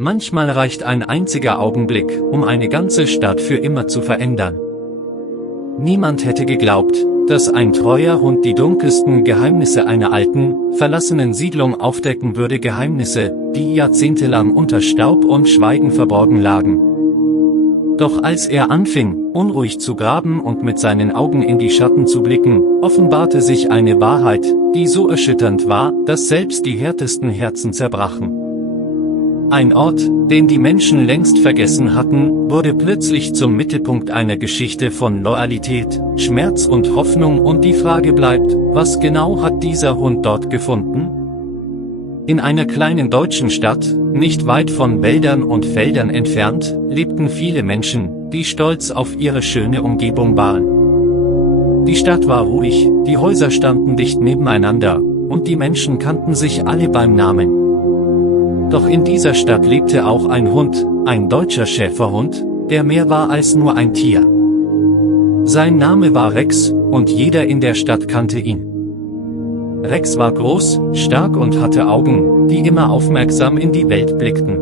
Manchmal reicht ein einziger Augenblick, um eine ganze Stadt für immer zu verändern. Niemand hätte geglaubt, dass ein treuer Hund die dunkelsten Geheimnisse einer alten, verlassenen Siedlung aufdecken würde, Geheimnisse, die jahrzehntelang unter Staub und Schweigen verborgen lagen. Doch als er anfing, unruhig zu graben und mit seinen Augen in die Schatten zu blicken, offenbarte sich eine Wahrheit, die so erschütternd war, dass selbst die härtesten Herzen zerbrachen. Ein Ort, den die Menschen längst vergessen hatten, wurde plötzlich zum Mittelpunkt einer Geschichte von Loyalität, Schmerz und Hoffnung, und die Frage bleibt, was genau hat dieser Hund dort gefunden? In einer kleinen deutschen Stadt, nicht weit von Wäldern und Feldern entfernt, lebten viele Menschen, die stolz auf ihre schöne Umgebung waren. Die Stadt war ruhig, die Häuser standen dicht nebeneinander, und die Menschen kannten sich alle beim Namen. Doch in dieser Stadt lebte auch ein Hund, ein deutscher Schäferhund, der mehr war als nur ein Tier. Sein Name war Rex, und jeder in der Stadt kannte ihn. Rex war groß, stark und hatte Augen, die immer aufmerksam in die Welt blickten.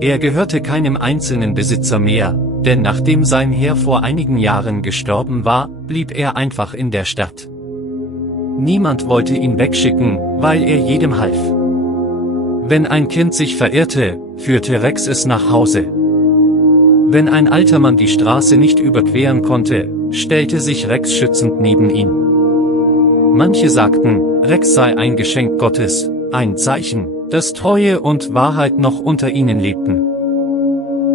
Er gehörte keinem einzelnen Besitzer mehr, denn nachdem sein Herr vor einigen Jahren gestorben war, blieb er einfach in der Stadt. Niemand wollte ihn wegschicken, weil er jedem half. Wenn ein Kind sich verirrte, führte Rex es nach Hause. Wenn ein alter Mann die Straße nicht überqueren konnte, stellte sich Rex schützend neben ihn. Manche sagten, Rex sei ein Geschenk Gottes, ein Zeichen, dass Treue und Wahrheit noch unter ihnen lebten.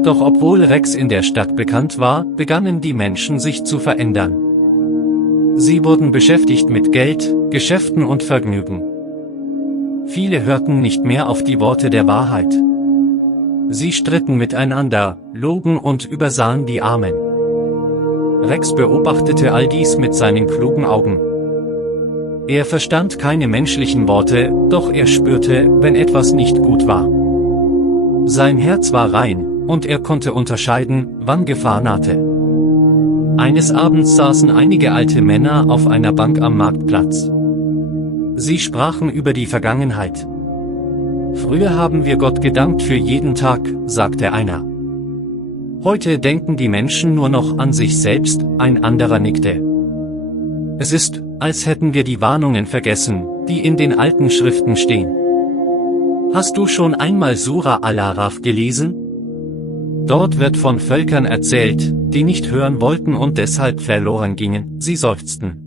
Doch obwohl Rex in der Stadt bekannt war, begannen die Menschen sich zu verändern. Sie wurden beschäftigt mit Geld, Geschäften und Vergnügen. Viele hörten nicht mehr auf die Worte der Wahrheit. Sie stritten miteinander, logen und übersahen die Armen. Rex beobachtete all dies mit seinen klugen Augen. Er verstand keine menschlichen Worte, doch er spürte, wenn etwas nicht gut war. Sein Herz war rein, und er konnte unterscheiden, wann Gefahr nahte. Eines Abends saßen einige alte Männer auf einer Bank am Marktplatz. Sie sprachen über die Vergangenheit. Früher haben wir Gott gedankt für jeden Tag, sagte einer. Heute denken die Menschen nur noch an sich selbst, ein anderer nickte. Es ist, als hätten wir die Warnungen vergessen, die in den alten Schriften stehen. Hast du schon einmal Sura Al-Araf gelesen? Dort wird von Völkern erzählt, die nicht hören wollten und deshalb verloren gingen, sie seufzten.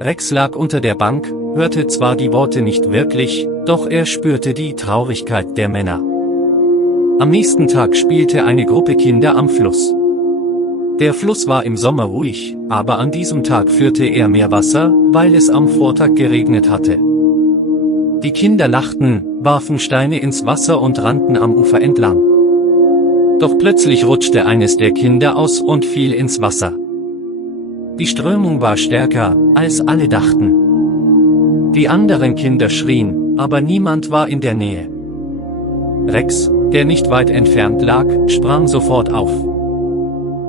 Rex lag unter der Bank, hörte zwar die Worte nicht wirklich, doch er spürte die Traurigkeit der Männer. Am nächsten Tag spielte eine Gruppe Kinder am Fluss. Der Fluss war im Sommer ruhig, aber an diesem Tag führte er mehr Wasser, weil es am Vortag geregnet hatte. Die Kinder lachten, warfen Steine ins Wasser und rannten am Ufer entlang. Doch plötzlich rutschte eines der Kinder aus und fiel ins Wasser. Die Strömung war stärker, als alle dachten. Die anderen Kinder schrien, aber niemand war in der Nähe. Rex, der nicht weit entfernt lag, sprang sofort auf.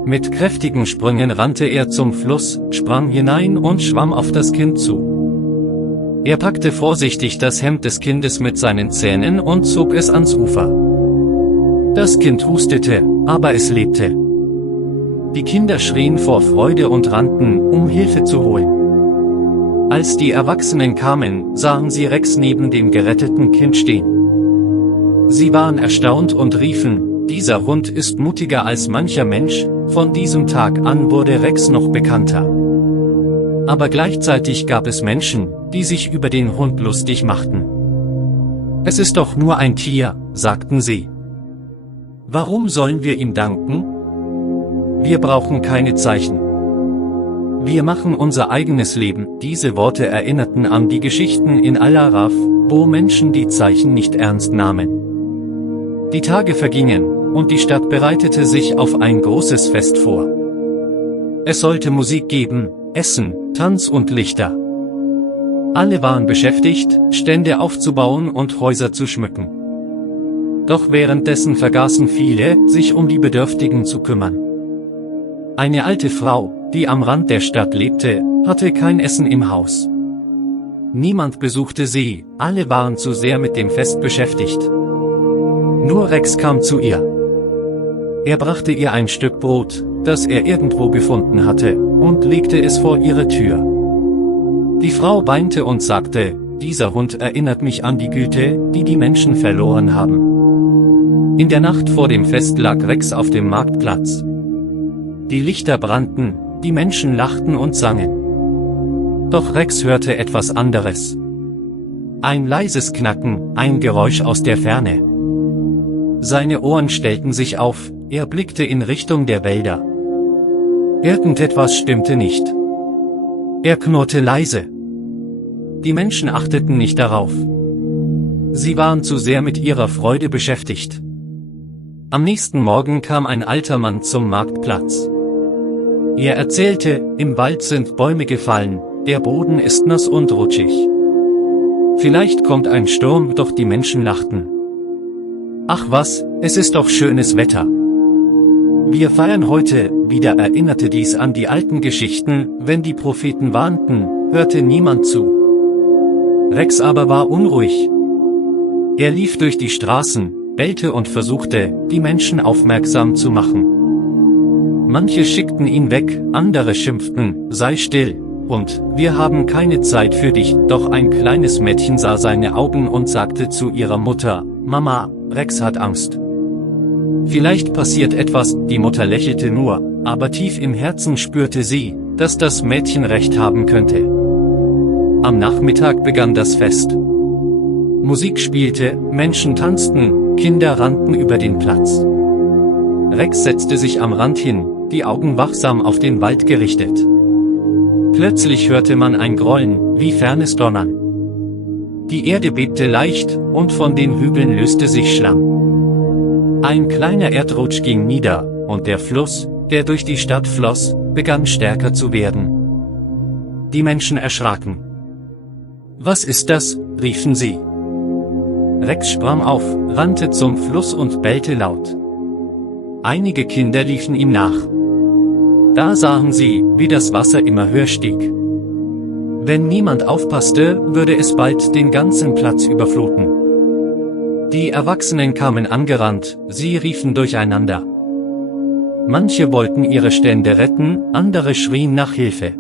Mit kräftigen Sprüngen rannte er zum Fluss, sprang hinein und schwamm auf das Kind zu. Er packte vorsichtig das Hemd des Kindes mit seinen Zähnen und zog es ans Ufer. Das Kind hustete, aber es lebte. Die Kinder schrien vor Freude und rannten, um Hilfe zu holen. Als die Erwachsenen kamen, sahen sie Rex neben dem geretteten Kind stehen. Sie waren erstaunt und riefen, dieser Hund ist mutiger als mancher Mensch. Von diesem Tag an wurde Rex noch bekannter. Aber gleichzeitig gab es Menschen, die sich über den Hund lustig machten. Es ist doch nur ein Tier, sagten sie. Warum sollen wir ihm danken? Wir brauchen keine Zeichen. Wir machen unser eigenes Leben. Diese Worte erinnerten an die Geschichten in Al-Araf, wo Menschen die Zeichen nicht ernst nahmen. Die Tage vergingen, und die Stadt bereitete sich auf ein großes Fest vor. Es sollte Musik geben, Essen, Tanz und Lichter. Alle waren beschäftigt, Stände aufzubauen und Häuser zu schmücken. Doch währenddessen vergaßen viele, sich um die Bedürftigen zu kümmern. Eine alte Frau, die am Rand der Stadt lebte, hatte kein Essen im Haus. Niemand besuchte sie, alle waren zu sehr mit dem Fest beschäftigt. Nur Rex kam zu ihr. Er brachte ihr ein Stück Brot, das er irgendwo gefunden hatte, und legte es vor ihre Tür. Die Frau weinte und sagte, dieser Hund erinnert mich an die Güte, die die Menschen verloren haben. In der Nacht vor dem Fest lag Rex auf dem Marktplatz. Die Lichter brannten, die Menschen lachten und sangen. Doch Rex hörte etwas anderes. Ein leises Knacken, ein Geräusch aus der Ferne. Seine Ohren stellten sich auf, er blickte in Richtung der Wälder. Irgendetwas stimmte nicht. Er knurrte leise. Die Menschen achteten nicht darauf. Sie waren zu sehr mit ihrer Freude beschäftigt. Am nächsten Morgen kam ein alter Mann zum Marktplatz. Er erzählte, im Wald sind Bäume gefallen, der Boden ist nass und rutschig. Vielleicht kommt ein Sturm, doch die Menschen lachten. Ach was, es ist doch schönes Wetter. Wir feiern heute, wieder erinnerte dies an die alten Geschichten, wenn die Propheten warnten, hörte niemand zu. Rex aber war unruhig. Er lief durch die Straßen, bellte und versuchte, die Menschen aufmerksam zu machen. Manche schickten ihn weg, andere schimpften, sei still, und, wir haben keine Zeit für dich, doch ein kleines Mädchen sah seine Augen und sagte zu ihrer Mutter, Mama, Rex hat Angst. Vielleicht passiert etwas, die Mutter lächelte nur, aber tief im Herzen spürte sie, dass das Mädchen recht haben könnte. Am Nachmittag begann das Fest. Musik spielte, Menschen tanzten, Kinder rannten über den Platz. Rex setzte sich am Rand hin, die Augen wachsam auf den Wald gerichtet. Plötzlich hörte man ein Grollen, wie fernes Donnern. Die Erde bebte leicht, und von den Hügeln löste sich Schlamm. Ein kleiner Erdrutsch ging nieder, und der Fluss, der durch die Stadt floss, begann stärker zu werden. Die Menschen erschraken. Was ist das? Riefen sie. Rex sprang auf, rannte zum Fluss und bellte laut. Einige Kinder liefen ihm nach. Da sahen sie, wie das Wasser immer höher stieg. Wenn niemand aufpasste, würde es bald den ganzen Platz überfluten. Die Erwachsenen kamen angerannt, sie riefen durcheinander. Manche wollten ihre Stände retten, andere schrien nach Hilfe.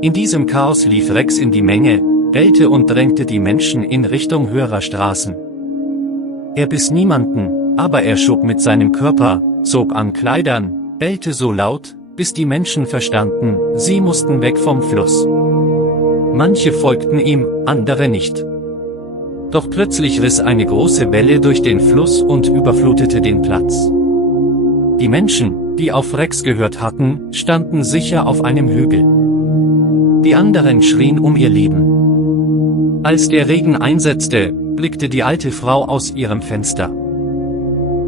In diesem Chaos lief Rex in die Menge, bellte und drängte die Menschen in Richtung höherer Straßen. Er biss niemanden, aber er schob mit seinem Körper, zog an Kleidern, bellte so laut, bis die Menschen verstanden, sie mussten weg vom Fluss. Manche folgten ihm, andere nicht. Doch plötzlich riss eine große Welle durch den Fluss und überflutete den Platz. Die Menschen, die auf Rex gehört hatten, standen sicher auf einem Hügel. Die anderen schrien um ihr Leben. Als der Regen einsetzte, blickte die alte Frau aus ihrem Fenster.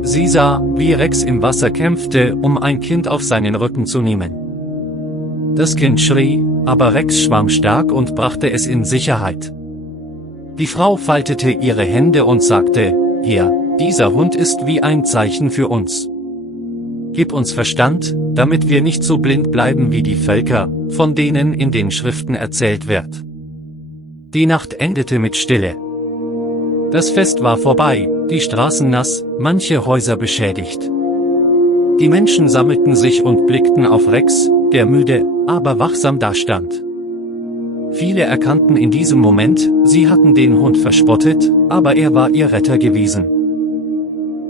Sie sah, wie Rex im Wasser kämpfte, um ein Kind auf seinen Rücken zu nehmen. Das Kind schrie, aber Rex schwamm stark und brachte es in Sicherheit. Die Frau faltete ihre Hände und sagte, Herr, dieser Hund ist wie ein Zeichen für uns. Gib uns Verstand, damit wir nicht so blind bleiben wie die Völker, von denen in den Schriften erzählt wird. Die Nacht endete mit Stille. Das Fest war vorbei, die Straßen nass, manche Häuser beschädigt. Die Menschen sammelten sich und blickten auf Rex, der müde, aber wachsam dastand. Viele erkannten in diesem Moment, sie hatten den Hund verspottet, aber er war ihr Retter gewesen.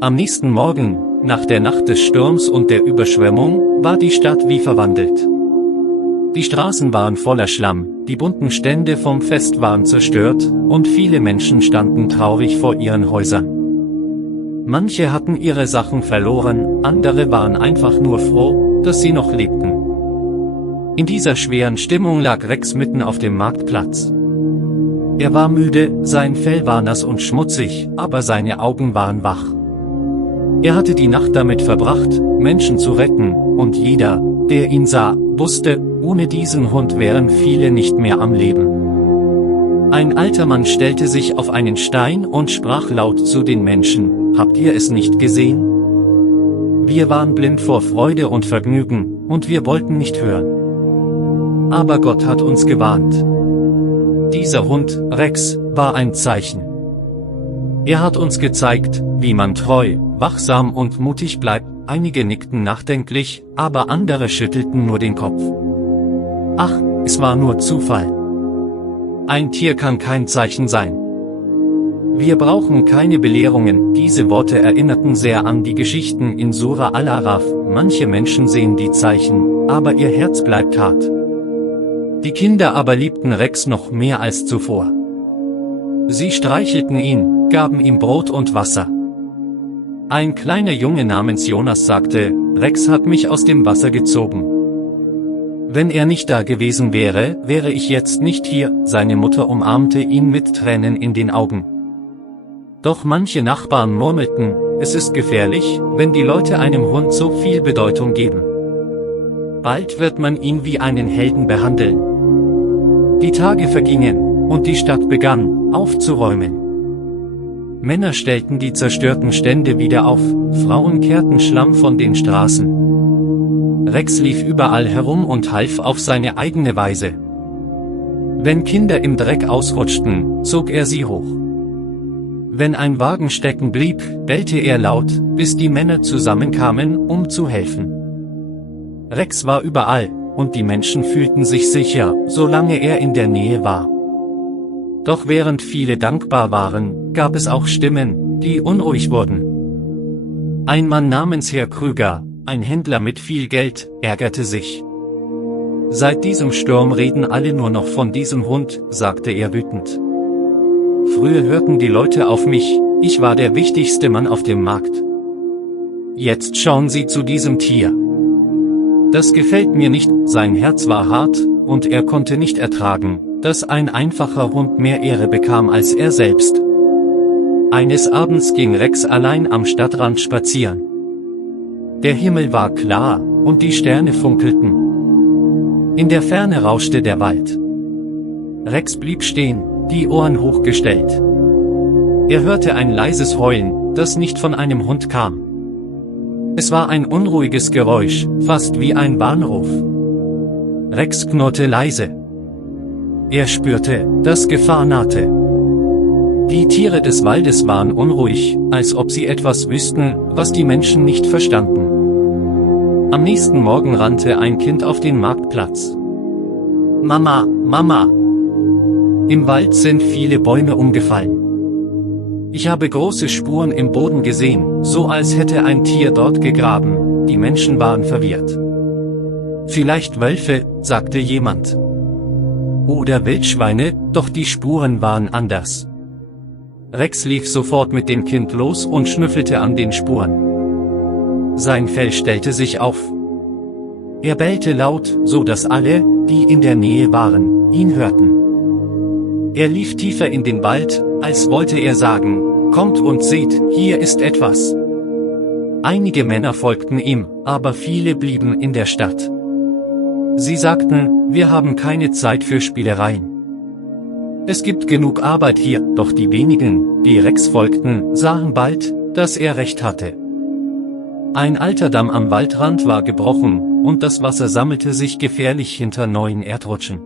Am nächsten Morgen, nach der Nacht des Sturms und der Überschwemmung, war die Stadt wie verwandelt. Die Straßen waren voller Schlamm, die bunten Stände vom Fest waren zerstört, und viele Menschen standen traurig vor ihren Häusern. Manche hatten ihre Sachen verloren, andere waren einfach nur froh, dass sie noch lebten. In dieser schweren Stimmung lag Rex mitten auf dem Marktplatz. Er war müde, sein Fell war nass und schmutzig, aber seine Augen waren wach. Er hatte die Nacht damit verbracht, Menschen zu retten, und jeder, der ihn sah, wusste, ohne diesen Hund wären viele nicht mehr am Leben. Ein alter Mann stellte sich auf einen Stein und sprach laut zu den Menschen, habt ihr es nicht gesehen? Wir waren blind vor Freude und Vergnügen, und wir wollten nicht hören. Aber Gott hat uns gewarnt. Dieser Hund, Rex, war ein Zeichen. Er hat uns gezeigt, wie man treu, wachsam und mutig bleibt. Einige nickten nachdenklich, aber andere schüttelten nur den Kopf. Ach, es war nur Zufall. Ein Tier kann kein Zeichen sein. Wir brauchen keine Belehrungen. Diese Worte erinnerten sehr an die Geschichten in Sura Al-Araf. Manche Menschen sehen die Zeichen, aber ihr Herz bleibt hart. Die Kinder aber liebten Rex noch mehr als zuvor. Sie streichelten ihn, gaben ihm Brot und Wasser. Ein kleiner Junge namens Jonas sagte, Rex hat mich aus dem Wasser gezogen. Wenn er nicht da gewesen wäre, wäre ich jetzt nicht hier. Seine Mutter umarmte ihn mit Tränen in den Augen. Doch manche Nachbarn murmelten, es ist gefährlich, wenn die Leute einem Hund so viel Bedeutung geben. Bald wird man ihn wie einen Helden behandeln. Die Tage vergingen, und die Stadt begann, aufzuräumen. Männer stellten die zerstörten Stände wieder auf, Frauen kehrten Schlamm von den Straßen. Rex lief überall herum und half auf seine eigene Weise. Wenn Kinder im Dreck ausrutschten, zog er sie hoch. Wenn ein Wagen stecken blieb, bellte er laut, bis die Männer zusammenkamen, um zu helfen. Rex war überall, und die Menschen fühlten sich sicher, solange er in der Nähe war. Doch während viele dankbar waren, gab es auch Stimmen, die unruhig wurden. Ein Mann namens Herr Krüger, ein Händler mit viel Geld, ärgerte sich. Seit diesem Sturm reden alle nur noch von diesem Hund, sagte er wütend. Früher hörten die Leute auf mich, ich war der wichtigste Mann auf dem Markt. Jetzt schauen sie zu diesem Tier. Das gefällt mir nicht, sein Herz war hart, und er konnte nicht ertragen, dass ein einfacher Hund mehr Ehre bekam als er selbst. Eines Abends ging Rex allein am Stadtrand spazieren. Der Himmel war klar, und die Sterne funkelten. In der Ferne rauschte der Wald. Rex blieb stehen, die Ohren hochgestellt. Er hörte ein leises Heulen, das nicht von einem Hund kam. Es war ein unruhiges Geräusch, fast wie ein Warnruf. Rex knurrte leise. Er spürte, dass Gefahr nahte. Die Tiere des Waldes waren unruhig, als ob sie etwas wüssten, was die Menschen nicht verstanden. Am nächsten Morgen rannte ein Kind auf den Marktplatz. Mama, Mama! Im Wald sind viele Bäume umgefallen. Ich habe große Spuren im Boden gesehen, so als hätte ein Tier dort gegraben. Die Menschen waren verwirrt. Vielleicht Wölfe, sagte jemand. Oder Wildschweine, doch die Spuren waren anders. Rex lief sofort mit dem Kind los und schnüffelte an den Spuren. Sein Fell stellte sich auf. Er bellte laut, so dass alle, die in der Nähe waren, ihn hörten. Er lief tiefer in den Wald, als wollte er sagen, kommt und seht, hier ist etwas. Einige Männer folgten ihm, aber viele blieben in der Stadt. Sie sagten, wir haben keine Zeit für Spielereien. Es gibt genug Arbeit hier, doch die wenigen, die Rex folgten, sahen bald, dass er recht hatte. Ein alter Damm am Waldrand war gebrochen, und das Wasser sammelte sich gefährlich hinter neuen Erdrutschen.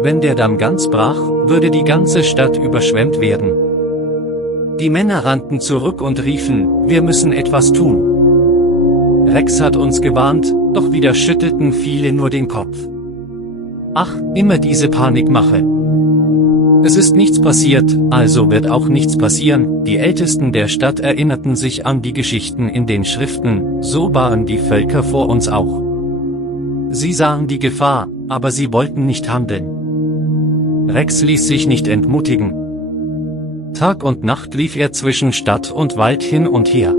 Wenn der Damm ganz brach, würde die ganze Stadt überschwemmt werden. Die Männer rannten zurück und riefen, wir müssen etwas tun. Rex hat uns gewarnt, doch wieder schüttelten viele nur den Kopf. Ach, immer diese Panikmache. Es ist nichts passiert, also wird auch nichts passieren. Die Ältesten der Stadt erinnerten sich an die Geschichten in den Schriften, so waren die Völker vor uns auch. Sie sahen die Gefahr, aber sie wollten nicht handeln. Rex ließ sich nicht entmutigen. Tag und Nacht lief er zwischen Stadt und Wald hin und her.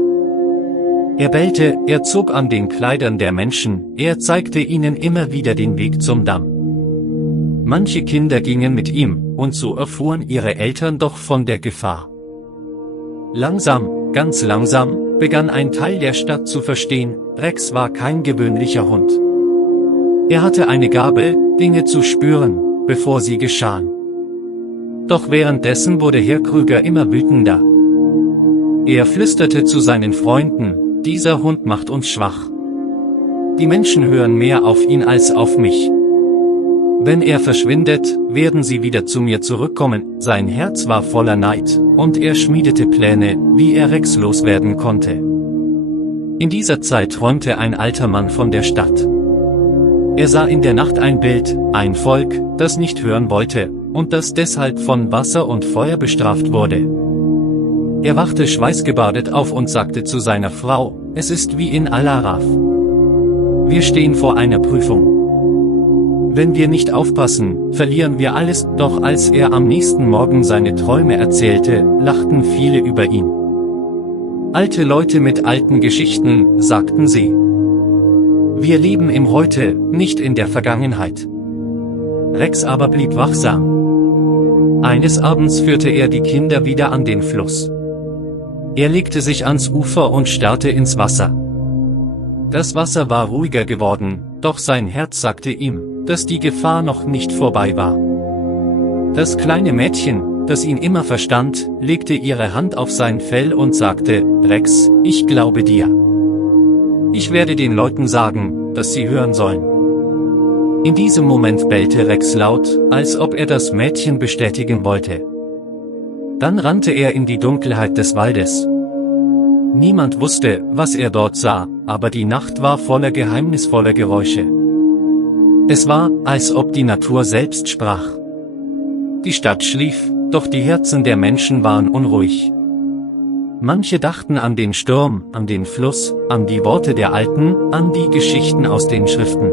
Er bellte, er zog an den Kleidern der Menschen, er zeigte ihnen immer wieder den Weg zum Damm. Manche Kinder gingen mit ihm, und so erfuhren ihre Eltern doch von der Gefahr. Langsam, ganz langsam, begann ein Teil der Stadt zu verstehen, Rex war kein gewöhnlicher Hund. Er hatte eine Gabe, Dinge zu spüren, bevor sie geschahen. Doch währenddessen wurde Herr Krüger immer wütender. Er flüsterte zu seinen Freunden, dieser Hund macht uns schwach. Die Menschen hören mehr auf ihn als auf mich. Wenn er verschwindet, werden sie wieder zu mir zurückkommen. Sein Herz war voller Neid, und er schmiedete Pläne, wie er Rex loswerden konnte. In dieser Zeit träumte ein alter Mann von der Stadt. Er sah in der Nacht ein Bild, ein Volk, das nicht hören wollte, und das deshalb von Wasser und Feuer bestraft wurde. Er wachte schweißgebadet auf und sagte zu seiner Frau, es ist wie in Al-Araf. Wir stehen vor einer Prüfung. Wenn wir nicht aufpassen, verlieren wir alles. Doch als er am nächsten Morgen seine Träume erzählte, lachten viele über ihn. Alte Leute mit alten Geschichten, sagten sie. Wir leben im Heute, nicht in der Vergangenheit. Rex aber blieb wachsam. Eines Abends führte er die Kinder wieder an den Fluss. Er legte sich ans Ufer und starrte ins Wasser. Das Wasser war ruhiger geworden, doch sein Herz sagte ihm, dass die Gefahr noch nicht vorbei war. Das kleine Mädchen, das ihn immer verstand, legte ihre Hand auf sein Fell und sagte, Rex, ich glaube dir. Ich werde den Leuten sagen, dass sie hören sollen. In diesem Moment bellte Rex laut, als ob er das Mädchen bestätigen wollte. Dann rannte er in die Dunkelheit des Waldes. Niemand wusste, was er dort sah, aber die Nacht war voller geheimnisvoller Geräusche. Es war, als ob die Natur selbst sprach. Die Stadt schlief, doch die Herzen der Menschen waren unruhig. Manche dachten an den Sturm, an den Fluss, an die Worte der Alten, an die Geschichten aus den Schriften.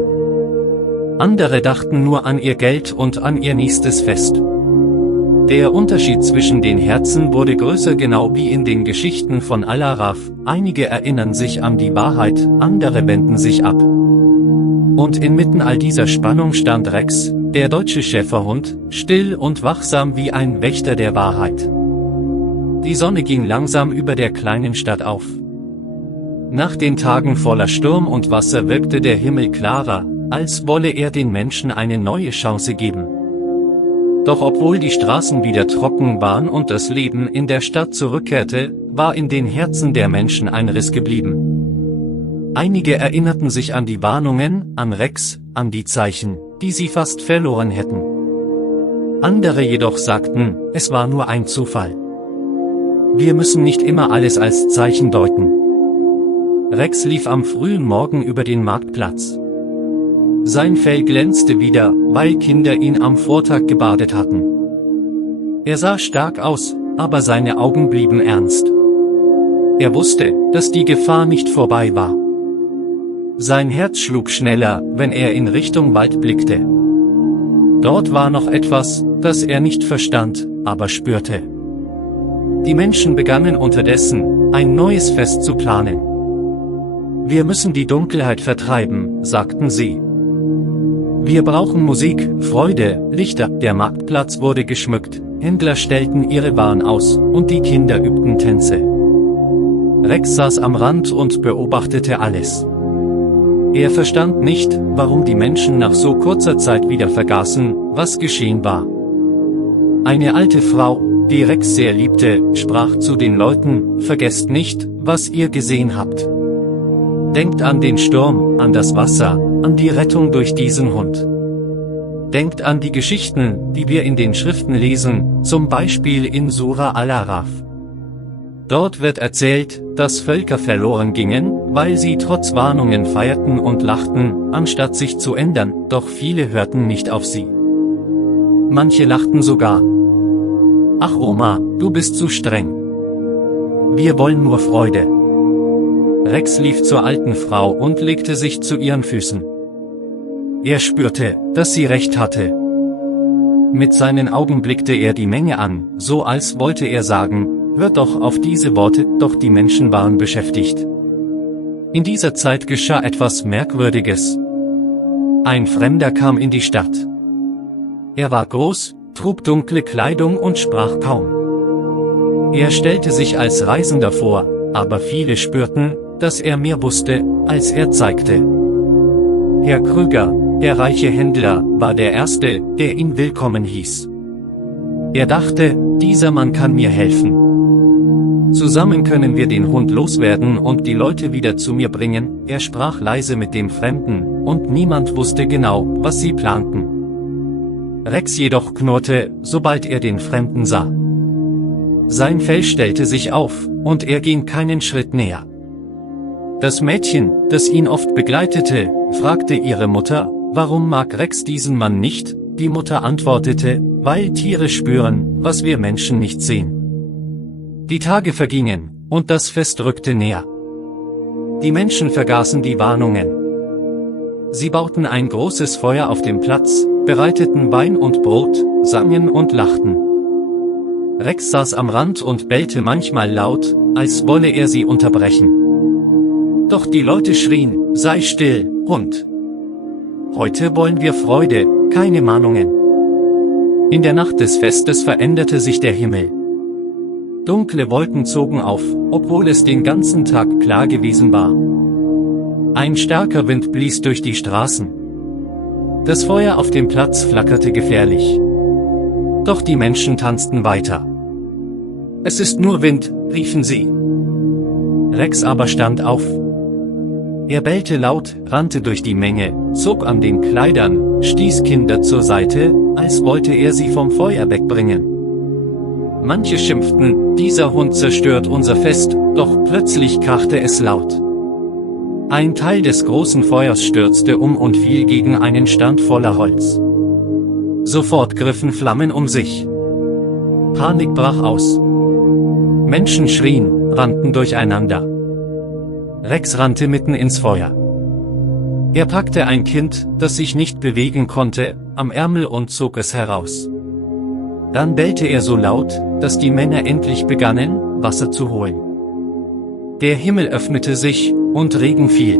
Andere dachten nur an ihr Geld und an ihr nächstes Fest. Der Unterschied zwischen den Herzen wurde größer, genau wie in den Geschichten von Al-Araf. Einige erinnern sich an die Wahrheit, andere wenden sich ab. Und inmitten all dieser Spannung stand Rex, der deutsche Schäferhund, still und wachsam wie ein Wächter der Wahrheit. Die Sonne ging langsam über der kleinen Stadt auf. Nach den Tagen voller Sturm und Wasser wirkte der Himmel klarer, als wolle er den Menschen eine neue Chance geben. Doch obwohl die Straßen wieder trocken waren und das Leben in der Stadt zurückkehrte, war in den Herzen der Menschen ein Riss geblieben. Einige erinnerten sich an die Warnungen, an Rex, an die Zeichen, die sie fast verloren hätten. Andere jedoch sagten, es war nur ein Zufall. Wir müssen nicht immer alles als Zeichen deuten. Rex lief am frühen Morgen über den Marktplatz. Sein Fell glänzte wieder, weil Kinder ihn am Vortag gebadet hatten. Er sah stark aus, aber seine Augen blieben ernst. Er wusste, dass die Gefahr nicht vorbei war. Sein Herz schlug schneller, wenn er in Richtung Wald blickte. Dort war noch etwas, das er nicht verstand, aber spürte. Die Menschen begannen unterdessen, ein neues Fest zu planen. Wir müssen die Dunkelheit vertreiben, sagten sie. Wir brauchen Musik, Freude, Lichter. Der Marktplatz wurde geschmückt, Händler stellten ihre Waren aus, und die Kinder übten Tänze. Rex saß am Rand und beobachtete alles. Er verstand nicht, warum die Menschen nach so kurzer Zeit wieder vergaßen, was geschehen war. Eine alte Frau, die Rex sehr liebte, sprach zu den Leuten, vergesst nicht, was ihr gesehen habt. Denkt an den Sturm, an das Wasser, an die Rettung durch diesen Hund. Denkt an die Geschichten, die wir in den Schriften lesen, zum Beispiel in Sura Al-Araf. Dort wird erzählt, dass Völker verloren gingen, weil sie trotz Warnungen feierten und lachten, anstatt sich zu ändern, doch viele hörten nicht auf sie. Manche lachten sogar. Ach Oma, du bist zu streng. Wir wollen nur Freude. Rex lief zur alten Frau und legte sich zu ihren Füßen. Er spürte, dass sie recht hatte. Mit seinen Augen blickte er die Menge an, so als wollte er sagen, hört doch auf diese Worte, doch die Menschen waren beschäftigt. In dieser Zeit geschah etwas Merkwürdiges. Ein Fremder kam in die Stadt. Er war groß, trug dunkle Kleidung und sprach kaum. Er stellte sich als Reisender vor, aber viele spürten, dass er mehr wusste, als er zeigte. Herr Krüger, der reiche Händler, war der Erste, der ihn willkommen hieß. Er dachte, dieser Mann kann mir helfen. Zusammen können wir den Hund loswerden und die Leute wieder zu mir bringen. Er sprach leise mit dem Fremden, und niemand wusste genau, was sie planten. Rex jedoch knurrte, sobald er den Fremden sah. Sein Fell stellte sich auf, und er ging keinen Schritt näher. Das Mädchen, das ihn oft begleitete, fragte ihre Mutter, warum mag Rex diesen Mann nicht? Die Mutter antwortete, weil Tiere spüren, was wir Menschen nicht sehen. Die Tage vergingen, und das Fest rückte näher. Die Menschen vergaßen die Warnungen. Sie bauten ein großes Feuer auf dem Platz, bereiteten Wein und Brot, sangen und lachten. Rex saß am Rand und bellte manchmal laut, als wolle er sie unterbrechen. Doch die Leute schrien, sei still, Hund. Heute wollen wir Freude, keine Mahnungen. In der Nacht des Festes veränderte sich der Himmel. Dunkle Wolken zogen auf, obwohl es den ganzen Tag klar gewesen war. Ein starker Wind blies durch die Straßen. Das Feuer auf dem Platz flackerte gefährlich. Doch die Menschen tanzten weiter. Es ist nur Wind, riefen sie. Rex aber stand auf. Er bellte laut, rannte durch die Menge, zog an den Kleidern, stieß Kinder zur Seite, als wollte er sie vom Feuer wegbringen. Manche schimpften, dieser Hund zerstört unser Fest, doch plötzlich krachte es laut. Ein Teil des großen Feuers stürzte um und fiel gegen einen Stand voller Holz. Sofort griffen Flammen um sich. Panik brach aus. Menschen schrien, rannten durcheinander. Rex rannte mitten ins Feuer. Er packte ein Kind, das sich nicht bewegen konnte, am Ärmel und zog es heraus. Dann bellte er so laut, dass die Männer endlich begannen, Wasser zu holen. Der Himmel öffnete sich, und Regen fiel.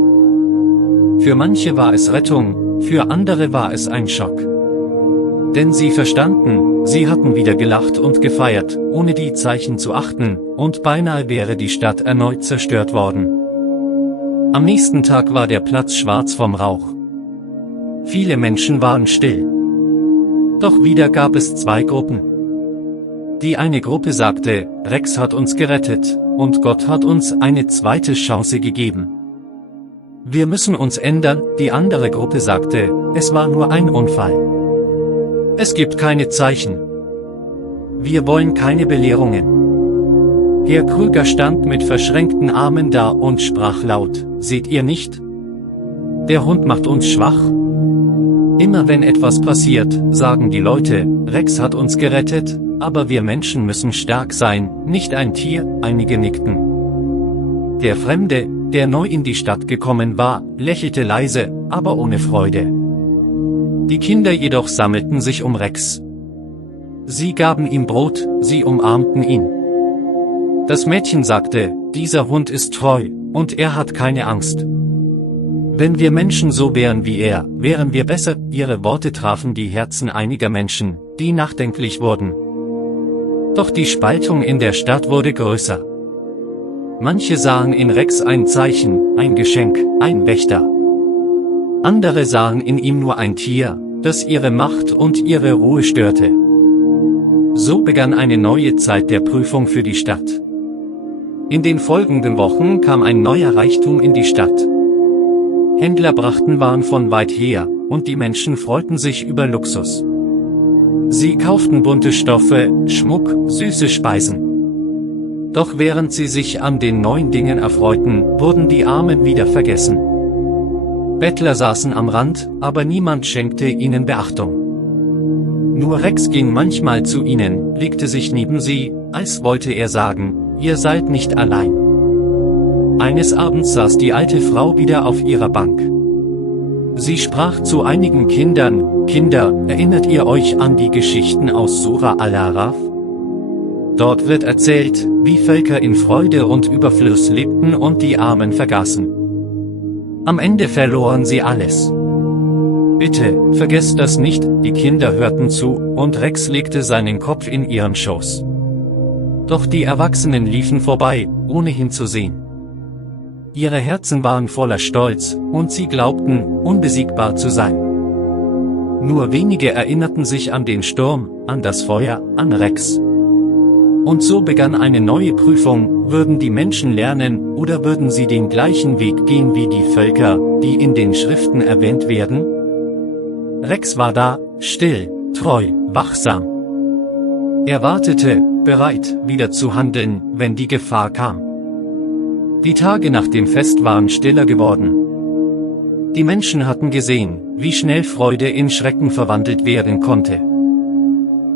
Für manche war es Rettung, für andere war es ein Schock. Denn sie verstanden, sie hatten wieder gelacht und gefeiert, ohne die Zeichen zu achten, und beinahe wäre die Stadt erneut zerstört worden. Am nächsten Tag war der Platz schwarz vom Rauch. Viele Menschen waren still. Doch wieder gab es zwei Gruppen. Die eine Gruppe sagte, Rex hat uns gerettet, und Gott hat uns eine zweite Chance gegeben. Wir müssen uns ändern, die andere Gruppe sagte, es war nur ein Unfall. Es gibt keine Zeichen. Wir wollen keine Belehrungen. Herr Krüger stand mit verschränkten Armen da und sprach laut, seht ihr nicht? Der Hund macht uns schwach. Immer wenn etwas passiert, sagen die Leute, Rex hat uns gerettet, aber wir Menschen müssen stark sein, nicht ein Tier, einige nickten. Der Fremde, der neu in die Stadt gekommen war, lächelte leise, aber ohne Freude. Die Kinder jedoch sammelten sich um Rex. Sie gaben ihm Brot, sie umarmten ihn. Das Mädchen sagte, dieser Hund ist treu, und er hat keine Angst. Wenn wir Menschen so wären wie er, wären wir besser. Ihre Worte trafen die Herzen einiger Menschen, die nachdenklich wurden. Doch die Spaltung in der Stadt wurde größer. Manche sahen in Rex ein Zeichen, ein Geschenk, ein Wächter. Andere sahen in ihm nur ein Tier, das ihre Macht und ihre Ruhe störte. So begann eine neue Zeit der Prüfung für die Stadt. In den folgenden Wochen kam ein neuer Reichtum in die Stadt. Händler brachten Waren von weit her, und die Menschen freuten sich über Luxus. Sie kauften bunte Stoffe, Schmuck, süße Speisen. Doch während sie sich an den neuen Dingen erfreuten, wurden die Armen wieder vergessen. Bettler saßen am Rand, aber niemand schenkte ihnen Beachtung. Nur Rex ging manchmal zu ihnen, legte sich neben sie, als wollte er sagen, ihr seid nicht allein. Eines Abends saß die alte Frau wieder auf ihrer Bank. Sie sprach zu einigen Kindern, Kinder, erinnert ihr euch an die Geschichten aus Sura al-Araf? Dort wird erzählt, wie Völker in Freude und Überfluss lebten und die Armen vergaßen. Am Ende verloren sie alles. Bitte, vergesst das nicht, die Kinder hörten zu, und Rex legte seinen Kopf in ihren Schoß. Doch die Erwachsenen liefen vorbei, ohne hinzusehen. Ihre Herzen waren voller Stolz, und sie glaubten, unbesiegbar zu sein. Nur wenige erinnerten sich an den Sturm, an das Feuer, an Rex. Und so begann eine neue Prüfung, würden die Menschen lernen, oder würden sie den gleichen Weg gehen wie die Völker, die in den Schriften erwähnt werden? Rex war da, still, treu, wachsam. Er wartete, bereit, wieder zu handeln, wenn die Gefahr kam. Die Tage nach dem Fest waren stiller geworden. Die Menschen hatten gesehen, wie schnell Freude in Schrecken verwandelt werden konnte.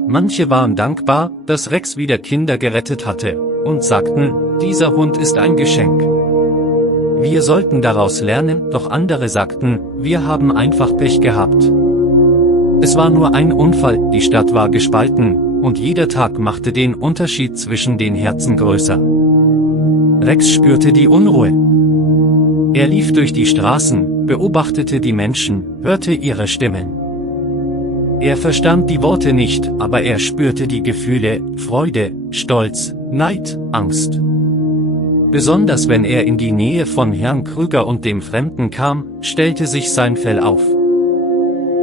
Manche waren dankbar, dass Rex wieder Kinder gerettet hatte, und sagten, dieser Hund ist ein Geschenk. Wir sollten daraus lernen, doch andere sagten, wir haben einfach Pech gehabt. Es war nur ein Unfall, die Stadt war gespalten, und jeder Tag machte den Unterschied zwischen den Herzen größer. Rex spürte die Unruhe. Er lief durch die Straßen, beobachtete die Menschen, hörte ihre Stimmen. Er verstand die Worte nicht, aber er spürte die Gefühle, Freude, Stolz, Neid, Angst. Besonders wenn er in die Nähe von Herrn Krüger und dem Fremden kam, stellte sich sein Fell auf.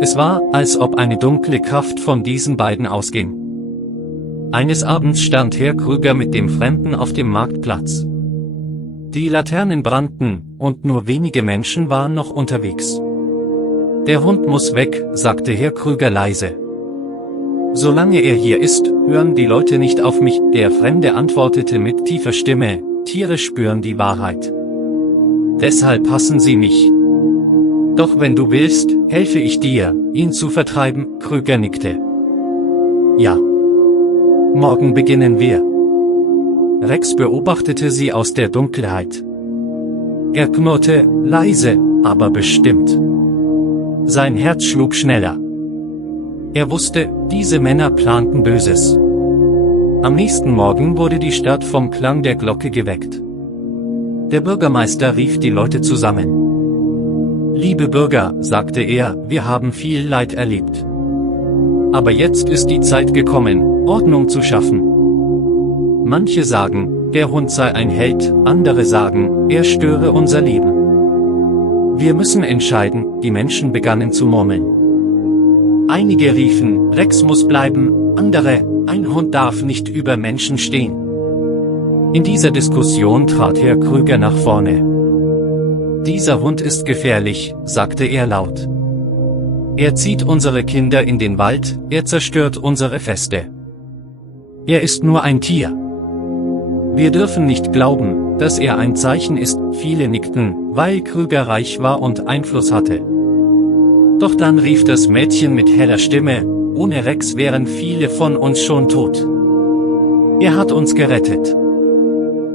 Es war, als ob eine dunkle Kraft von diesen beiden ausging. Eines Abends stand Herr Krüger mit dem Fremden auf dem Marktplatz. Die Laternen brannten, und nur wenige Menschen waren noch unterwegs. Der Hund muss weg, sagte Herr Krüger leise. Solange er hier ist, hören die Leute nicht auf mich, der Fremde antwortete mit tiefer Stimme, Tiere spüren die Wahrheit. Deshalb hassen sie mich. Doch wenn du willst, helfe ich dir, ihn zu vertreiben, Krüger nickte. Ja. Morgen beginnen wir. Rex beobachtete sie aus der Dunkelheit. Er knurrte, leise, aber bestimmt. Sein Herz schlug schneller. Er wusste, diese Männer planten Böses. Am nächsten Morgen wurde die Stadt vom Klang der Glocke geweckt. Der Bürgermeister rief die Leute zusammen. Liebe Bürger, sagte er, wir haben viel Leid erlebt. Aber jetzt ist die Zeit gekommen, Ordnung zu schaffen. Manche sagen, der Hund sei ein Held, andere sagen, er störe unser Leben. Wir müssen entscheiden, die Menschen begannen zu murmeln. Einige riefen, Rex muss bleiben, andere, ein Hund darf nicht über Menschen stehen. In dieser Diskussion trat Herr Krüger nach vorne. Dieser Hund ist gefährlich, sagte er laut. Er zieht unsere Kinder in den Wald, er zerstört unsere Feste. Er ist nur ein Tier. Wir dürfen nicht glauben, dass er ein Zeichen ist, viele nickten, weil Krüger reich war und Einfluss hatte. Doch dann rief das Mädchen mit heller Stimme, ohne Rex wären viele von uns schon tot. Er hat uns gerettet.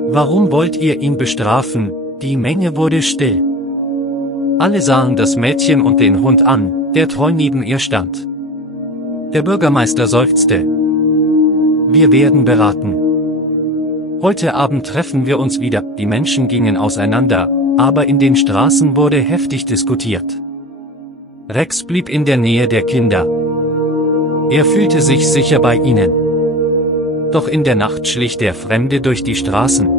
Warum wollt ihr ihn bestrafen? Die Menge wurde still. Alle sahen das Mädchen und den Hund an, der treu neben ihr stand. Der Bürgermeister seufzte. Wir werden beraten. Heute Abend treffen wir uns wieder. Die Menschen gingen auseinander, aber in den Straßen wurde heftig diskutiert. Rex blieb in der Nähe der Kinder. Er fühlte sich sicher bei ihnen. Doch in der Nacht schlich der Fremde durch die Straßen.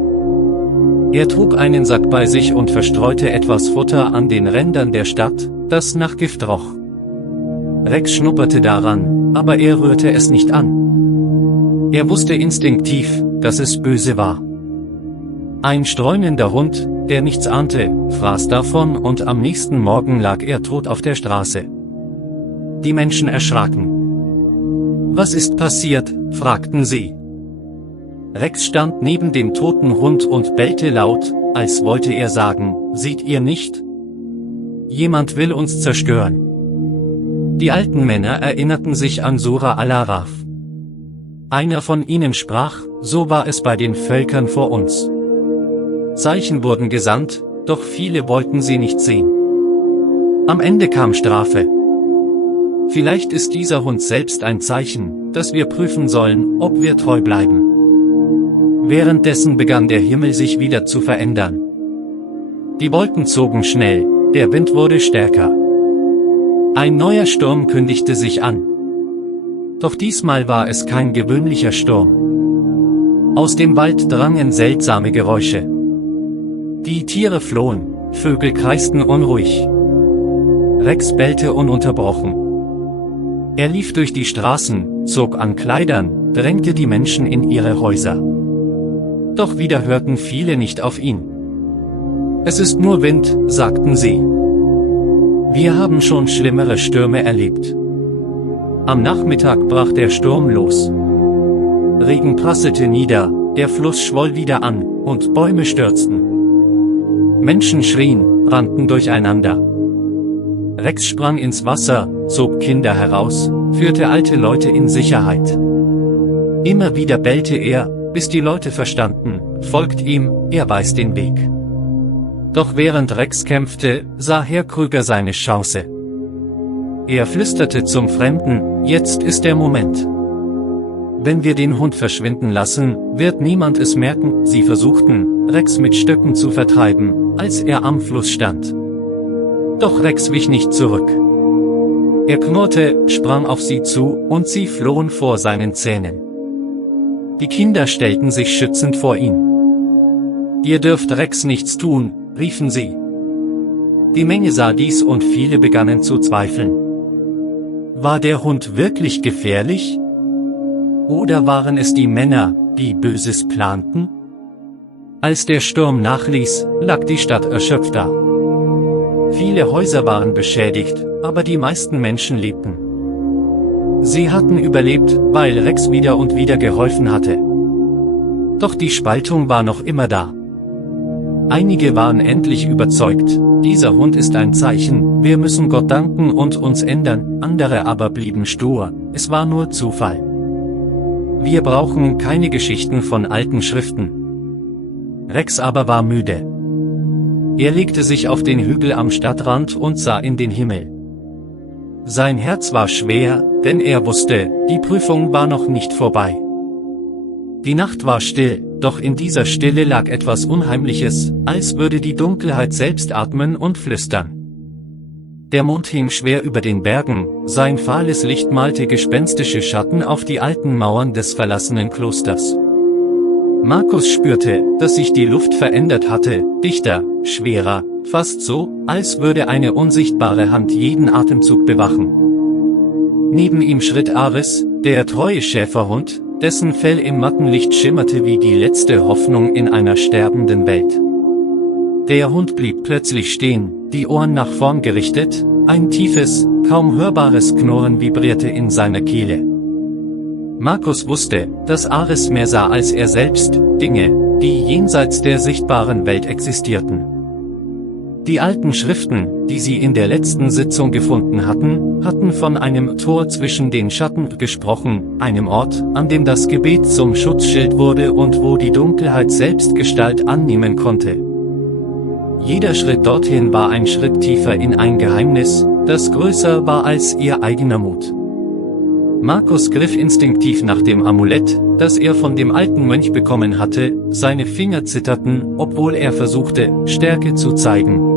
Er trug einen Sack bei sich und verstreute etwas Futter an den Rändern der Stadt, das nach Gift roch. Rex schnupperte daran, aber er rührte es nicht an. Er wusste instinktiv, dass es böse war. Ein streunender Hund, der nichts ahnte, fraß davon und am nächsten Morgen lag er tot auf der Straße. Die Menschen erschraken. Was ist passiert? Fragten sie. Rex stand neben dem toten Hund und bellte laut, als wollte er sagen, seht ihr nicht? Jemand will uns zerstören. Die alten Männer erinnerten sich an Surah al-Araf. Einer von ihnen sprach, so war es bei den Völkern vor uns. Zeichen wurden gesandt, doch viele wollten sie nicht sehen. Am Ende kam Strafe. Vielleicht ist dieser Hund selbst ein Zeichen, dass wir prüfen sollen, ob wir treu bleiben. Währenddessen begann der Himmel sich wieder zu verändern. Die Wolken zogen schnell, der Wind wurde stärker. Ein neuer Sturm kündigte sich an. Doch diesmal war es kein gewöhnlicher Sturm. Aus dem Wald drangen seltsame Geräusche. Die Tiere flohen, Vögel kreisten unruhig. Rex bellte ununterbrochen. Er lief durch die Straßen, zog an Kleidern, drängte die Menschen in ihre Häuser. Doch wieder hörten viele nicht auf ihn. Es ist nur Wind, sagten sie. Wir haben schon schlimmere Stürme erlebt. Am Nachmittag brach der Sturm los. Regen prasselte nieder, der Fluss schwoll wieder an, und Bäume stürzten. Menschen schrien, rannten durcheinander. Rex sprang ins Wasser, zog Kinder heraus, führte alte Leute in Sicherheit. Immer wieder bellte er, bis die Leute verstanden, folgt ihm, er weiß den Weg. Doch während Rex kämpfte, sah Herr Krüger seine Chance. Er flüsterte zum Fremden, jetzt ist der Moment. Wenn wir den Hund verschwinden lassen, wird niemand es merken. Sie versuchten, Rex mit Stöcken zu vertreiben, als er am Fluss stand. Doch Rex wich nicht zurück. Er knurrte, sprang auf sie zu, und sie flohen vor seinen Zähnen. Die Kinder stellten sich schützend vor ihn. Ihr dürft Rex nichts tun, riefen sie. Die Menge sah dies und viele begannen zu zweifeln. War der Hund wirklich gefährlich? Oder waren es die Männer, die Böses planten? Als der Sturm nachließ, lag die Stadt erschöpft da. Viele Häuser waren beschädigt, aber die meisten Menschen lebten. Sie hatten überlebt, weil Rex wieder und wieder geholfen hatte. Doch die Spaltung war noch immer da. Einige waren endlich überzeugt, dieser Hund ist ein Zeichen, wir müssen Gott danken und uns ändern, andere aber blieben stur, es war nur Zufall. Wir brauchen keine Geschichten von alten Schriften. Rex aber war müde. Er legte sich auf den Hügel am Stadtrand und sah in den Himmel. Sein Herz war schwer, denn er wusste, die Prüfung war noch nicht vorbei. Die Nacht war still, doch in dieser Stille lag etwas Unheimliches, als würde die Dunkelheit selbst atmen und flüstern. Der Mond hing schwer über den Bergen, sein fahles Licht malte gespenstische Schatten auf die alten Mauern des verlassenen Klosters. Markus spürte, dass sich die Luft verändert hatte, dichter, schwerer, fast so, als würde eine unsichtbare Hand jeden Atemzug bewachen. Neben ihm schritt Ares, der treue Schäferhund, dessen Fell im matten Licht schimmerte wie die letzte Hoffnung in einer sterbenden Welt. Der Hund blieb plötzlich stehen, die Ohren nach vorn gerichtet, ein tiefes, kaum hörbares Knurren vibrierte in seiner Kehle. Markus wusste, dass Ares mehr sah als er selbst, Dinge, die jenseits der sichtbaren Welt existierten. Die alten Schriften, die sie in der letzten Sitzung gefunden hatten, hatten von einem Tor zwischen den Schatten gesprochen, einem Ort, an dem das Gebet zum Schutzschild wurde und wo die Dunkelheit selbst Gestalt annehmen konnte. Jeder Schritt dorthin war ein Schritt tiefer in ein Geheimnis, das größer war als ihr eigener Mut. Markus griff instinktiv nach dem Amulett, das er von dem alten Mönch bekommen hatte, seine Finger zitterten, obwohl er versuchte, Stärke zu zeigen.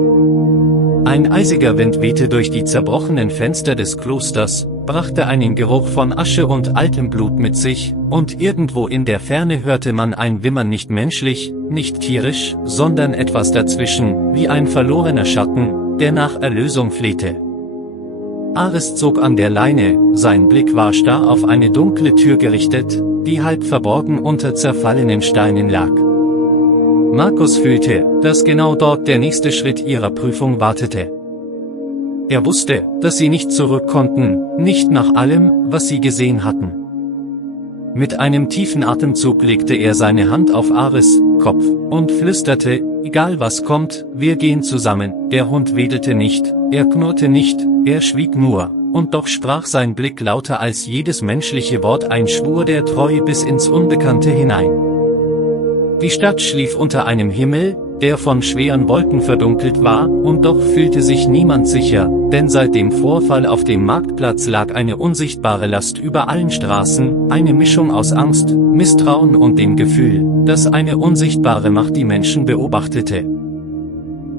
Ein eisiger Wind wehte durch die zerbrochenen Fenster des Klosters, brachte einen Geruch von Asche und altem Blut mit sich, und irgendwo in der Ferne hörte man ein Wimmern nicht menschlich, nicht tierisch, sondern etwas dazwischen, wie ein verlorener Schatten, der nach Erlösung flehte. Ares zog an der Leine, sein Blick war starr auf eine dunkle Tür gerichtet, die halb verborgen unter zerfallenen Steinen lag. Markus fühlte, dass genau dort der nächste Schritt ihrer Prüfung wartete. Er wusste, dass sie nicht zurück konnten, nicht nach allem, was sie gesehen hatten. Mit einem tiefen Atemzug legte er seine Hand auf Ares' Kopf und flüsterte, egal was kommt, wir gehen zusammen. Der Hund wedelte nicht, er knurrte nicht, er schwieg nur, und doch sprach sein Blick lauter als jedes menschliche Wort ein Schwur der Treue bis ins Unbekannte hinein. Die Stadt schlief unter einem Himmel, der von schweren Wolken verdunkelt war, und doch fühlte sich niemand sicher, denn seit dem Vorfall auf dem Marktplatz lag eine unsichtbare Last über allen Straßen, eine Mischung aus Angst, Misstrauen und dem Gefühl, dass eine unsichtbare Macht die Menschen beobachtete.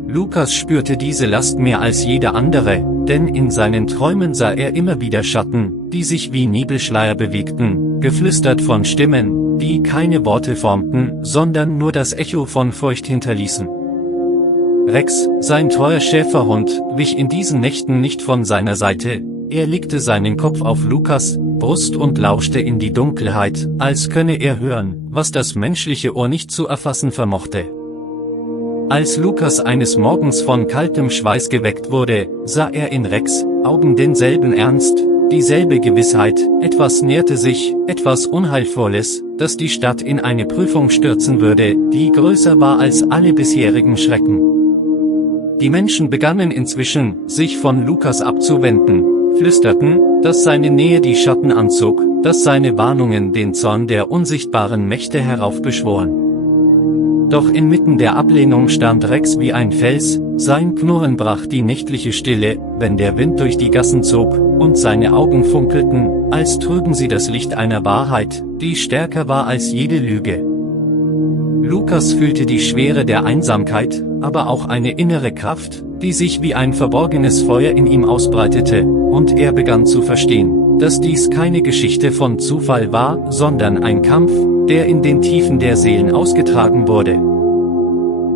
Lukas spürte diese Last mehr als jeder andere, denn in seinen Träumen sah er immer wieder Schatten, die sich wie Nebelschleier bewegten, geflüstert von Stimmen, die keine Worte formten, sondern nur das Echo von Furcht hinterließen. Rex, sein treuer Schäferhund, wich in diesen Nächten nicht von seiner Seite, er legte seinen Kopf auf Lukas' Brust und lauschte in die Dunkelheit, als könne er hören, was das menschliche Ohr nicht zu erfassen vermochte. Als Lukas eines Morgens von kaltem Schweiß geweckt wurde, sah er in Rex' Augen denselben Ernst, dieselbe Gewissheit, etwas näherte sich, etwas Unheilvolles, das die Stadt in eine Prüfung stürzen würde, die größer war als alle bisherigen Schrecken. Die Menschen begannen inzwischen, sich von Lukas abzuwenden, flüsterten, dass seine Nähe die Schatten anzog, dass seine Warnungen den Zorn der unsichtbaren Mächte heraufbeschworen. Doch inmitten der Ablehnung stand Rex wie ein Fels, sein Knurren brach die nächtliche Stille, wenn der Wind durch die Gassen zog, und seine Augen funkelten, als trügen sie das Licht einer Wahrheit, die stärker war als jede Lüge. Lukas fühlte die Schwere der Einsamkeit, aber auch eine innere Kraft, die sich wie ein verborgenes Feuer in ihm ausbreitete, und er begann zu verstehen, dass dies keine Geschichte von Zufall war, sondern ein Kampf, der in den Tiefen der Seelen ausgetragen wurde.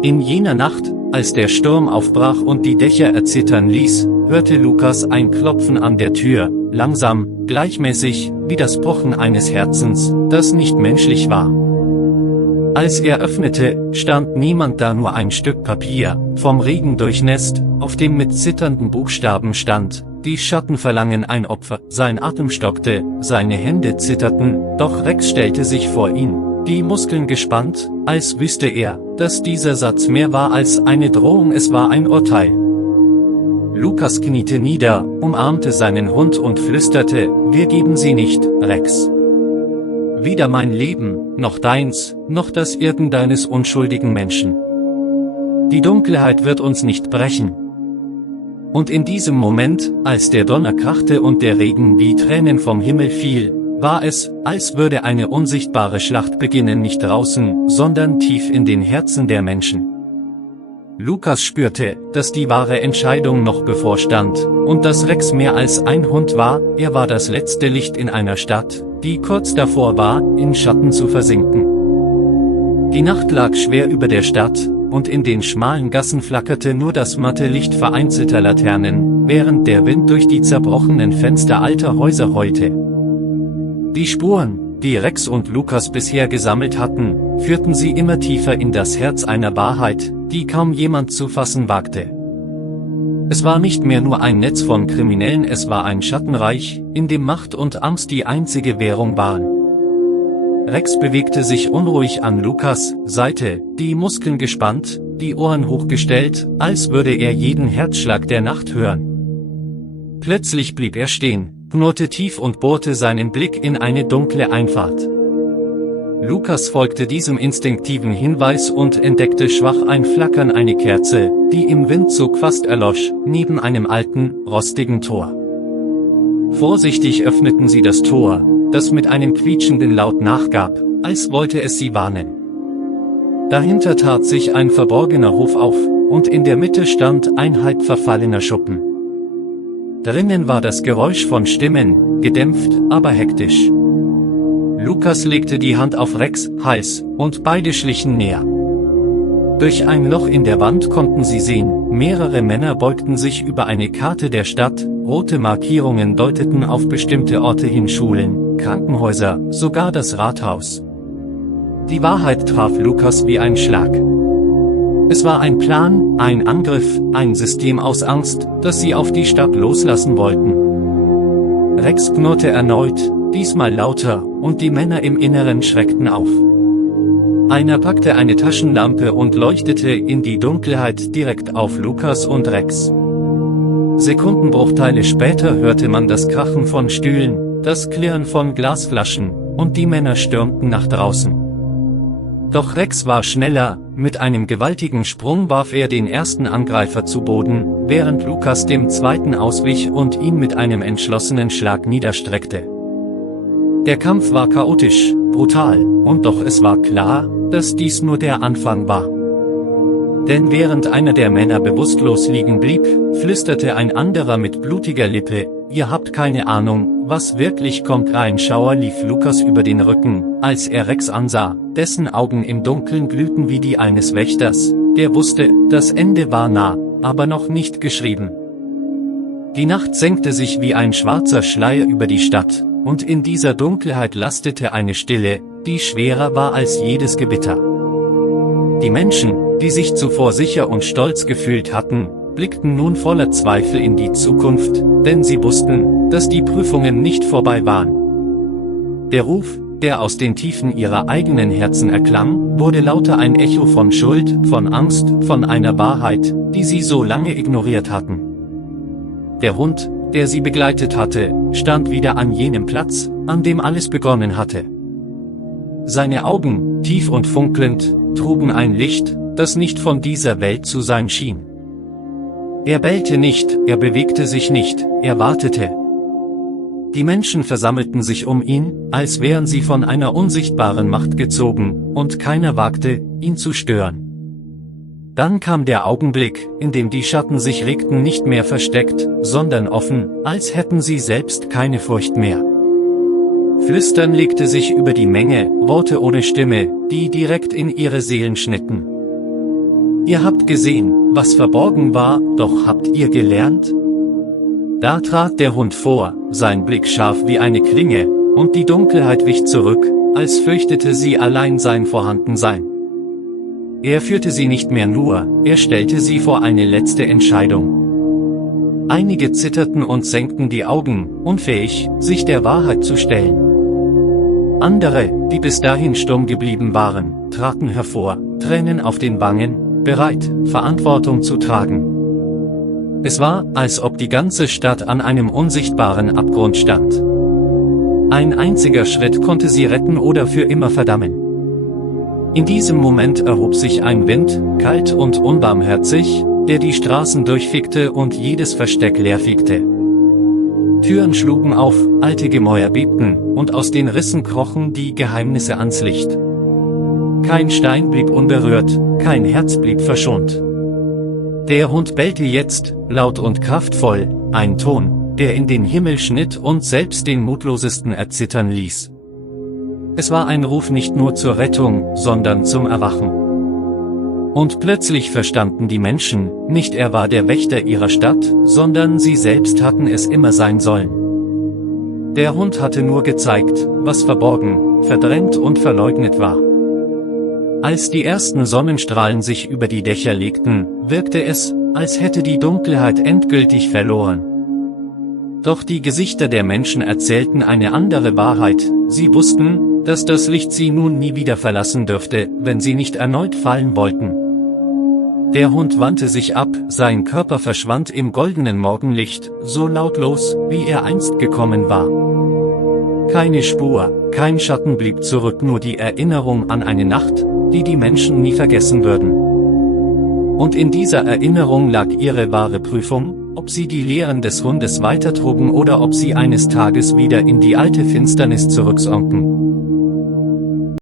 In jener Nacht, als der Sturm aufbrach und die Dächer erzittern ließ, hörte Lukas ein Klopfen an der Tür, langsam, gleichmäßig, wie das Pochen eines Herzens, das nicht menschlich war. Als er öffnete, stand niemand da, nur ein Stück Papier, vom Regen durchnässt, auf dem mit zitternden Buchstaben stand: Die Schatten verlangen ein Opfer. Sein Atem stockte, seine Hände zitterten, doch Rex stellte sich vor ihn, die Muskeln gespannt, als wüsste er, dass dieser Satz mehr war als eine Drohung, es war ein Urteil. Lukas kniete nieder, umarmte seinen Hund und flüsterte: Wir geben sie nicht, Rex. Weder mein Leben, noch deins, noch das irgendeines unschuldigen Menschen. Die Dunkelheit wird uns nicht brechen. Und in diesem Moment, als der Donner krachte und der Regen wie Tränen vom Himmel fiel, war es, als würde eine unsichtbare Schlacht beginnen, nicht draußen, sondern tief in den Herzen der Menschen. Lukas spürte, dass die wahre Entscheidung noch bevorstand, und dass Rex mehr als ein Hund war, er war das letzte Licht in einer Stadt, die kurz davor war, in Schatten zu versinken. Die Nacht lag schwer über der Stadt, und in den schmalen Gassen flackerte nur das matte Licht vereinzelter Laternen, während der Wind durch die zerbrochenen Fenster alter Häuser heulte. Die Spuren, die Rex und Lukas bisher gesammelt hatten, führten sie immer tiefer in das Herz einer Wahrheit, die kaum jemand zu fassen wagte. Es war nicht mehr nur ein Netz von Kriminellen, es war ein Schattenreich, in dem Macht und Angst die einzige Währung waren. Rex bewegte sich unruhig an Lukas' Seite, die Muskeln gespannt, die Ohren hochgestellt, als würde er jeden Herzschlag der Nacht hören. Plötzlich blieb er stehen, knurrte tief und bohrte seinen Blick in eine dunkle Einfahrt. Lukas folgte diesem instinktiven Hinweis und entdeckte schwach ein Flackern, eine Kerze, die im Windzug fast erlosch, neben einem alten, rostigen Tor. Vorsichtig öffneten sie das Tor, das mit einem quietschenden Laut nachgab, als wollte es sie warnen. Dahinter tat sich ein verborgener Hof auf, und in der Mitte stand ein halb verfallener Schuppen. Drinnen war das Geräusch von Stimmen, gedämpft, aber hektisch. Lukas legte die Hand auf Rex' Hals, und beide schlichen näher. Durch ein Loch in der Wand konnten sie sehen, mehrere Männer beugten sich über eine Karte der Stadt, rote Markierungen deuteten auf bestimmte Orte hin: Schulen, Krankenhäuser, sogar das Rathaus. Die Wahrheit traf Lukas wie ein Schlag. Es war ein Plan, ein Angriff, ein System aus Angst, das sie auf die Stadt loslassen wollten. Rex knurrte erneut, diesmal lauter, und die Männer im Inneren schreckten auf. Einer packte eine Taschenlampe und leuchtete in die Dunkelheit direkt auf Lukas und Rex. Sekundenbruchteile später hörte man das Krachen von Stühlen, das Klirren von Glasflaschen, und die Männer stürmten nach draußen. Doch Rex war schneller, mit einem gewaltigen Sprung warf er den ersten Angreifer zu Boden, während Lukas dem zweiten auswich und ihn mit einem entschlossenen Schlag niederstreckte. Der Kampf war chaotisch, brutal, und doch es war klar, dass dies nur der Anfang war. Denn während einer der Männer bewusstlos liegen blieb, flüsterte ein anderer mit blutiger Lippe: Ihr habt keine Ahnung, was wirklich kommt. Ein Schauer lief Lukas über den Rücken, als er Rex ansah, dessen Augen im Dunkeln glühten wie die eines Wächters, der wusste, das Ende war nah, aber noch nicht geschrieben. Die Nacht senkte sich wie ein schwarzer Schleier über die Stadt, und in dieser Dunkelheit lastete eine Stille, die schwerer war als jedes Gewitter. Die Menschen, die sich zuvor sicher und stolz gefühlt hatten, blickten nun voller Zweifel in die Zukunft, denn sie wussten, dass die Prüfungen nicht vorbei waren. Der Ruf, der aus den Tiefen ihrer eigenen Herzen erklang, wurde lauter ein Echo von Schuld, von Angst, von einer Wahrheit, die sie so lange ignoriert hatten. Der Hund, der sie begleitet hatte, stand wieder an jenem Platz, an dem alles begonnen hatte. Seine Augen, tief und funkelnd, trugen ein Licht, das nicht von dieser Welt zu sein schien. Er bellte nicht, er bewegte sich nicht, er wartete. Die Menschen versammelten sich um ihn, als wären sie von einer unsichtbaren Macht gezogen, und keiner wagte, ihn zu stören. Dann kam der Augenblick, in dem die Schatten sich regten, nicht mehr versteckt, sondern offen, als hätten sie selbst keine Furcht mehr. Flüstern legte sich über die Menge, Worte ohne Stimme, die direkt in ihre Seelen schnitten. Ihr habt gesehen, was verborgen war, doch habt ihr gelernt? Da trat der Hund vor, sein Blick scharf wie eine Klinge, und die Dunkelheit wich zurück, als fürchtete sie allein sein Vorhandensein. Er führte sie nicht mehr nur, er stellte sie vor eine letzte Entscheidung. Einige zitterten und senkten die Augen, unfähig, sich der Wahrheit zu stellen. Andere, die bis dahin stumm geblieben waren, traten hervor, Tränen auf den Wangen, bereit, Verantwortung zu tragen. Es war, als ob die ganze Stadt an einem unsichtbaren Abgrund stand. Ein einziger Schritt konnte sie retten oder für immer verdammen. In diesem Moment erhob sich ein Wind, kalt und unbarmherzig, der die Straßen durchfegte und jedes Versteck leerfegte. Türen schlugen auf, alte Gemäuer bebten, und aus den Rissen krochen die Geheimnisse ans Licht. Kein Stein blieb unberührt, kein Herz blieb verschont. Der Hund bellte jetzt, laut und kraftvoll, ein Ton, der in den Himmel schnitt und selbst den Mutlosesten erzittern ließ. Es war ein Ruf nicht nur zur Rettung, sondern zum Erwachen. Und plötzlich verstanden die Menschen, nicht er war der Wächter ihrer Stadt, sondern sie selbst hatten es immer sein sollen. Der Hund hatte nur gezeigt, was verborgen, verdrängt und verleugnet war. Als die ersten Sonnenstrahlen sich über die Dächer legten, wirkte es, als hätte die Dunkelheit endgültig verloren. Doch die Gesichter der Menschen erzählten eine andere Wahrheit, sie wussten, dass das Licht sie nun nie wieder verlassen dürfte, wenn sie nicht erneut fallen wollten. Der Hund wandte sich ab, sein Körper verschwand im goldenen Morgenlicht, so lautlos, wie er einst gekommen war. Keine Spur, kein Schatten blieb zurück, nur die Erinnerung an eine Nacht, die die Menschen nie vergessen würden. Und in dieser Erinnerung lag ihre wahre Prüfung, ob sie die Lehren des Hundes weitertrugen oder ob sie eines Tages wieder in die alte Finsternis zurücksanken.